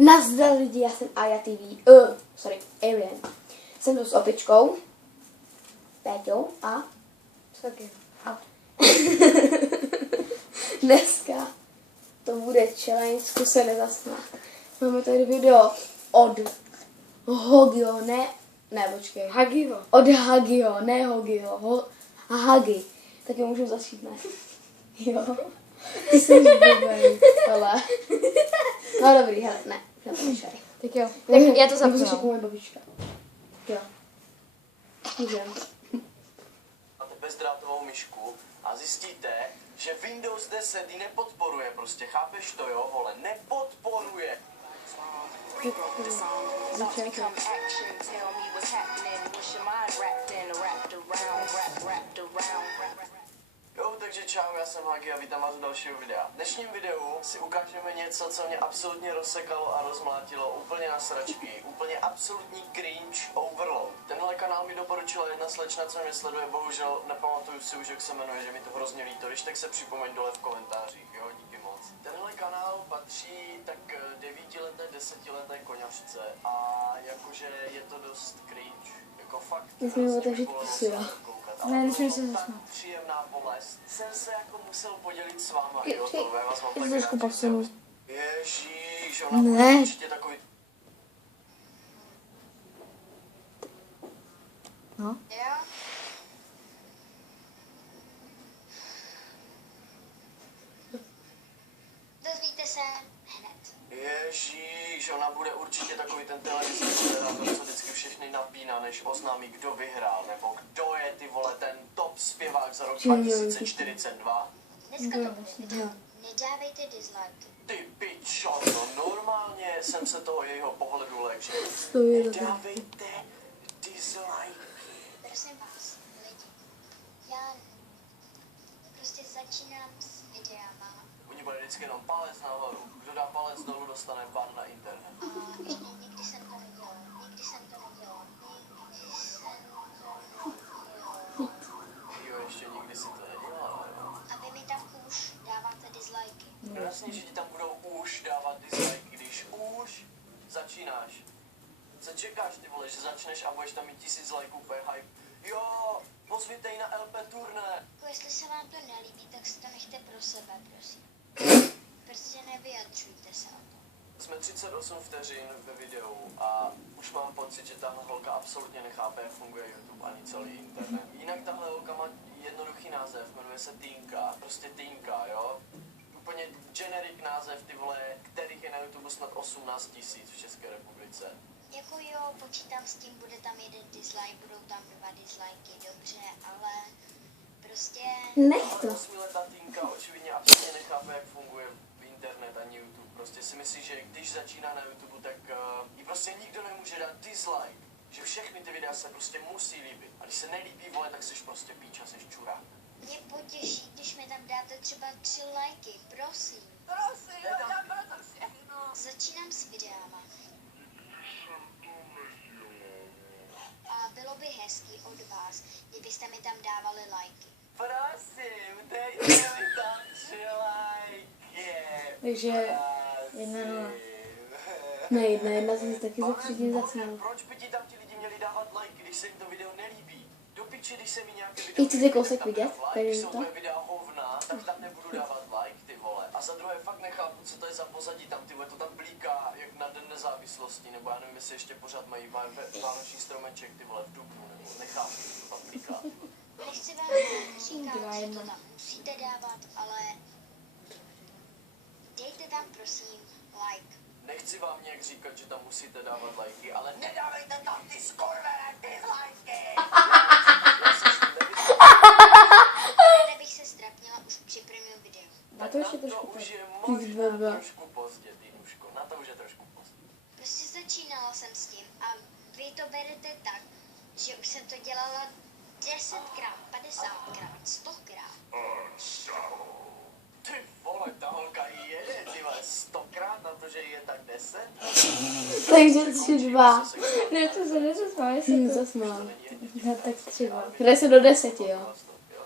Nazdar lidi, já jsem Aja TV, Alien. Jsem tu s opičkou, Péťou a Taky. dneska to bude challenge, zkus se nezasmát. Máme tady video od Hogio, počkej. Hagiho. Od Hagio, ne Hogio, Hagi. Tak jo, můžu začít, ne? Jo. Ty jsi blbej, ale. No dobrý, hele, ne, nepomíšej. Tak jo, tak já to zapnu. zapnu. Moje babička. Jo. Můžem. Máte bezdrátovou myšku a zjistíte, že Windows 10 ji nepodporuje prostě, chápeš to jo, vole, nepodporuje. Jo, takže čau, já jsem Hagi a vítám vás u dalšího videa. V dnešním videu si ukážeme něco, co mě absolutně rozsekalo a rozmlátilo úplně na sračky. Úplně absolutní cringe overload. Tenhle kanál mi doporučila jedna slečna, co mě sleduje, bohužel nepamatuju si už, jak se jmenuje, že mi to hrozně líto, když tak se připomeň dole v komentářích, jo, díky moc. Tenhle kanál patří tak 9leté, 10leté koňařce a jakože je to dost cringe, jako fakt. Nesmím otevřít pusu, jo. Ne, nesmím se zasmát. Příjemná bolest. Jsem se jako musel podělit s váma, jo, to já vás mám Já tak to trošku rád, že posunu. jsem- Ježíš, ona Ne. bude určitě takový. No. Jo? Dozvíte se hned. Ježíš, ona bude určitě takový ten televizní moderátor, co vždycky všechny napíná, než oznámí, kdo vyhrál, nebo kdo je ty vole ten top zpěvák za rok 2042. Dneska to bude video. Nedávejte dislike. Ty pičo, no normálně jsem se toho jejího pohledu léčil. To je dobré. Nedávejte dislike. Prosím vás, lidi. Já prostě začínám s videama Oni bude vždycky jenom palec nahoru. Kdo dá palec dolů, dostane ban na internet. a nikdy jsem to nedělal. Nikdy jsem to nedělal. Jo, ještě nikdy si to nedělal, jo. A vy mi tam už dáváte dislikey. No jasně, že ti tam budou už dávat dislike, když už začínáš. Co čekáš ty vole, že začneš a budeš tam mít 1000 lajků, úplně hype. Jo, pozvěte ji na LP turné. Jako jestli se vám to nelíbí, tak si to nechte pro sebe, prosím. Prostě nevyjadřujte se o tom. Jsme 38 vteřin ve videu a už mám pocit, že tahle holka absolutně nechápe, jak funguje YouTube ani celý internet. Jinak tahle holka má jednoduchý název, jmenuje se Týnka, prostě Týnka, jo. Úplně generic název, ty vole, kterých je na YouTube snad 18 000 v České republice. Jako jo, počítám s tím, bude tam jeden dislike, budou tam 2 dislikey, dobře, ale prostě... Nech to. 8letá Týnka očividně absolutně nechápe, jak funguje internet ani YouTube. Prostě si myslí, že když začíná na YouTube, tak jí prostě nikdo nemůže dát dislike. Že všechny ty videa se prostě musí líbit. A když se nelíbí, vole, tak seš prostě píč a seš čurák. Mě potěší, když mi tam dáte třeba 3 lajky, prosím. Prosím, udělám to všechno. Začínám s videama. A bylo by hezký od vás, kdybyste mi tam dávali lajky. Prosím, dejte mi tam 3 lajky. Takže 1-0. Ne, jedna jsem si taky za 3 dny Bože, zasnul. proč by ti tam ti lidi měli dávat lajky, když se jim to video nelíbí? Do piči, když se mi nějaké video Ty chcete nelíbí, kousek tak tam vidět? dám like. Tady Když je jsou to? tvoje videa hovna, tak tam nebudu dávat like, ty vole. A za druhé fakt nechápu, co to je za pozadí tam, ty vole, to tam blíká, jak na Den nezávislosti, nebo já nevím, jestli ještě pořád mají vánoční stromeček, ty vole, v dubnu, nebo nechápu, co to tam blíká. Nechci vám říkat, že to tam musíte dávat, ale dejte tam prosím like. Nechci vám nějak říkat, že tam musíte dávat lajky, ale nedávejte tam ty skurvené dislajky! Ráda bych se strapnila už při prvním videu. A to ještě Na trošku to už je Ty možná dva. trošku pozdě, Týnuško. Na to už je trošku pozdě. Prostě začínala jsem s tím a vy to berete tak, že už jsem to dělala 10krát, 50krát, 100krát. Ty vole, ta holka jede, ty vole, 100krát na to, že je tak 10? Takže 3-2. Ne, to se nezasmál, jestli to... Zasmál. No, tak 3-2. Hraje se do 10, jo.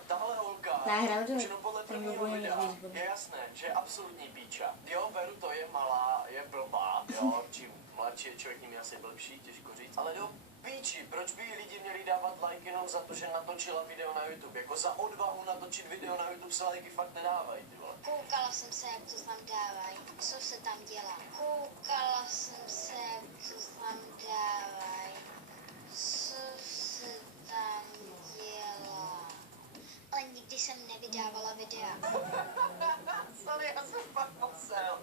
Tahle holka, Já hraju to. už jenom podle prvního bude videa, nejvíc, bude. je jasné, že je absolutní píča. Jo, beru to, je malá, je blbá, jo, radši je člověk nimi asi blbší, těžko říct. Ale do píči, proč by lidi měli dávat like jenom za to, že natočila video na YouTube? Jako za odvahu natočit video na YouTube se lajky fakt nedávají, ty vole. Koukala jsem se, jak to tam dávají, co se tam dělá. Koukala jsem se, co tam dávají, co se tam dělá. Ale nikdy jsem nevydávala videa. Sorry, já jsem fakt musel.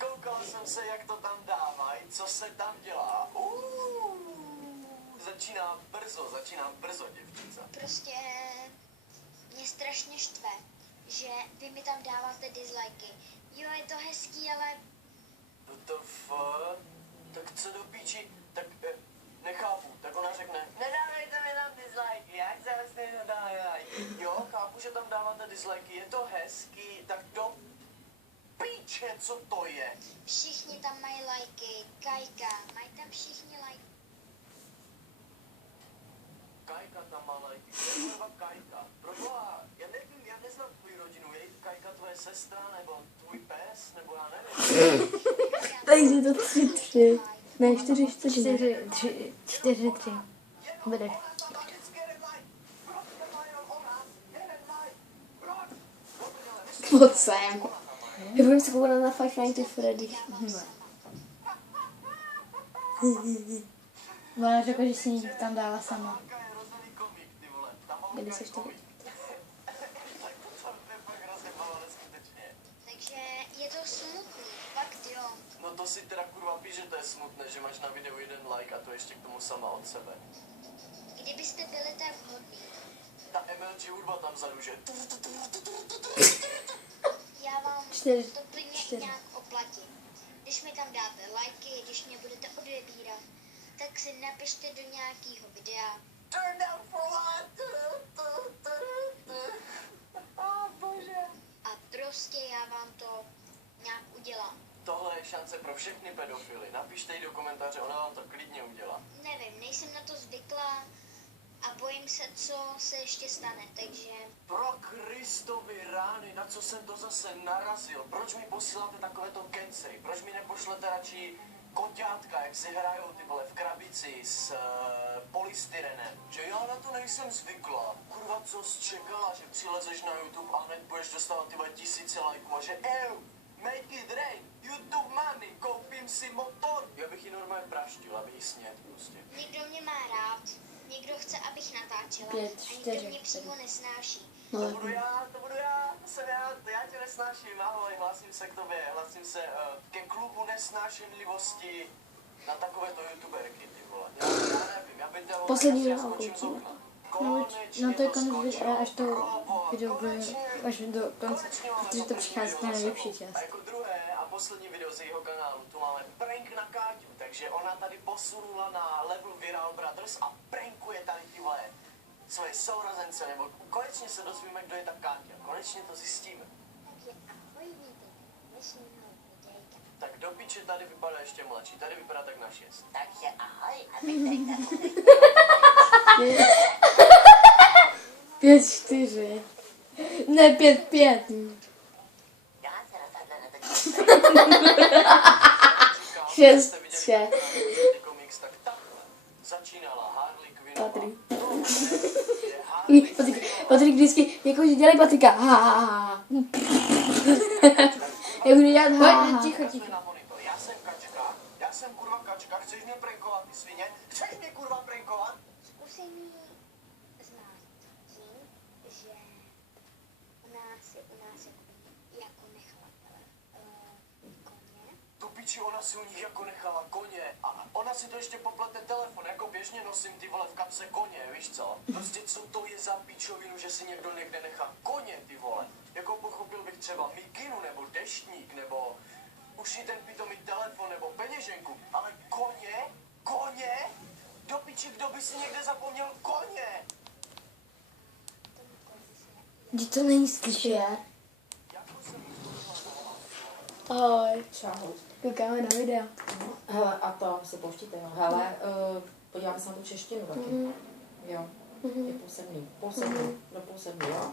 Koukala jsem se, jak to tam dávají, co se tam dělá. Začíná brzo, děvčice. Prostě mě strašně štve, že vy mi tam dáváte dislikey. Jo, je to hezký, ale Tak co do píči, tak nechápu, tak ona řekne, nedávejte mi tam dislikey, jak se vlastně nedávají. Jo, chápu, že tam dáváte dislikey, je to hezký, tak do píče, co to je? všichni tam mají lajky. Kajka, mají tam všichni lajky. Kajka tam má lajky, kde je kurva Kajka? Proboha, já nevím, já neznám tvoji rodinu, je Kajka tvoje sestra, nebo tvůj pes, nebo já nevím. Takže to 3-3. Ne, 4-4. 4-3. Bude. Pojď sem. Já budu se koukat na Five Nights at Freddy's. Ona řekla, že si někdo tam dala sama. Kde jsi to? Takže je to smutný, fakt jo. No to si teda kurva píš, že to je smutné, že máš na videu 1 like a to ještě k tomu sama od sebe. Kdybyste byli tak vhodný, Ta MLG hudba tam vzadu, že... já vám 4. to plně nějak oplatím. Když mi tam dáte lajky, když mě budete odebírat, tak si napište do nějakého videa. Turn down for what? Bože. A prostě já vám to nějak udělám. Tohle je šance pro všechny pedofily. Napište jí do komentáře, ona vám to klidně udělá. Nevím, nejsem na to zvyklá a bojím se, co se ještě stane, takže Pro Kristovi rány, na co jsem to zase narazil? Proč mi posíláte takovéto kencery? Proč mi nepošlete radši koťátka, jak si hrajou ty vole v krabici s polystyrenem? Že já na to nejsem zvyklá. Kurva, co jsi čekala, že přilezeš na YouTube a hned budeš dostávat ty vole 1000 lajků a že make it rain, YouTube money, koupím si motor. Já bych ji normálně praštil, aby jí snět prostě. někdo mě má rád, někdo chce, abych natáčela 5, a 4, někdo mě přímo nesnáší. No, To budu já, to jsem já tě nesnáším, ahoj, hlásím se k tobě, hlásím se ke klubu nesnášenlivosti na takovéto youtuberky, ty vole. Já nevím, já bych dělal, Poslední já video skočím z kouknu. okna. No to je konec videa, až to video bude až do konce, protože to přichází na nejlepší část. A jako druhé a poslední video z jejího kanálu, tu máme prank na Káťu, takže ona tady posunula na level Viral Brothers a prankuje tady ty vole svoje sourozence, nebo konečně se dozvíme, kdo je ta Káťa, konečně to zjistíme. Takže ahoj, vítejte dnešního videjka. Tak do piče tady vypadá ještě mladší, tady vypadá tak na 6. Takže ahoj a vítejte. 5-4. Ne, 5-5. Já se rozhodla natočit. 6-3. Komiks, tak takhle začínala Harley Quinn. Patrik. Patrik vždycky, jakože dělej Patrika. Ha, ha, ha. Já budu dělat ha, ha, ha. Ticho. Já jsem kačka, já jsem kurva kačka, chceš mě prankovat ty svině? Chceš mě kurva prankovat? Zkusím ji znát tím, že u nás jako nechala koně. Do piči, ona si u nich jako nechala koně a ona si to ještě poplete telefon, jako běžně nosím ty vole v kapse koně, víš co? Prostě co to je za pičovinu, že si někdo někde nechá koně, ty vole? Jako pochopil bych třeba mikinu, nebo deštník, nebo už i ten pitomý telefon, nebo peněženku, ale koně? Do piči, kdo by si někde zapomněl koně? Vždyť to není slyšet. Ahoj. Čau. Koukáme na video. Hele, a to si pouštíte, jo. Hele, podíváme se na tu češtinu taky. Jo. Je půl sedmý, do půl sedmý, jo.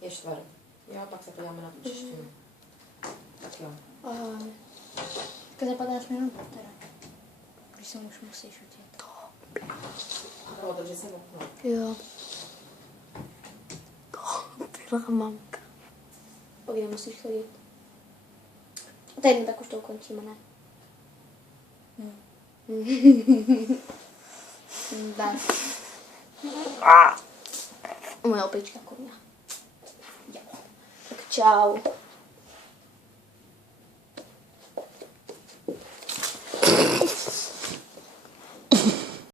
Je čtvrt. Jo, pak se podíváme na tu češtinu. Tak jo. Ahoj. Tak za 15 minut teda. jsem už musíš udělat. No, takže jsem okno. Jo. Byla mamka. Po kde musíš chodit? Tady tak už to ukončíme, ne? Tak. Moje opička koně. Tak čau.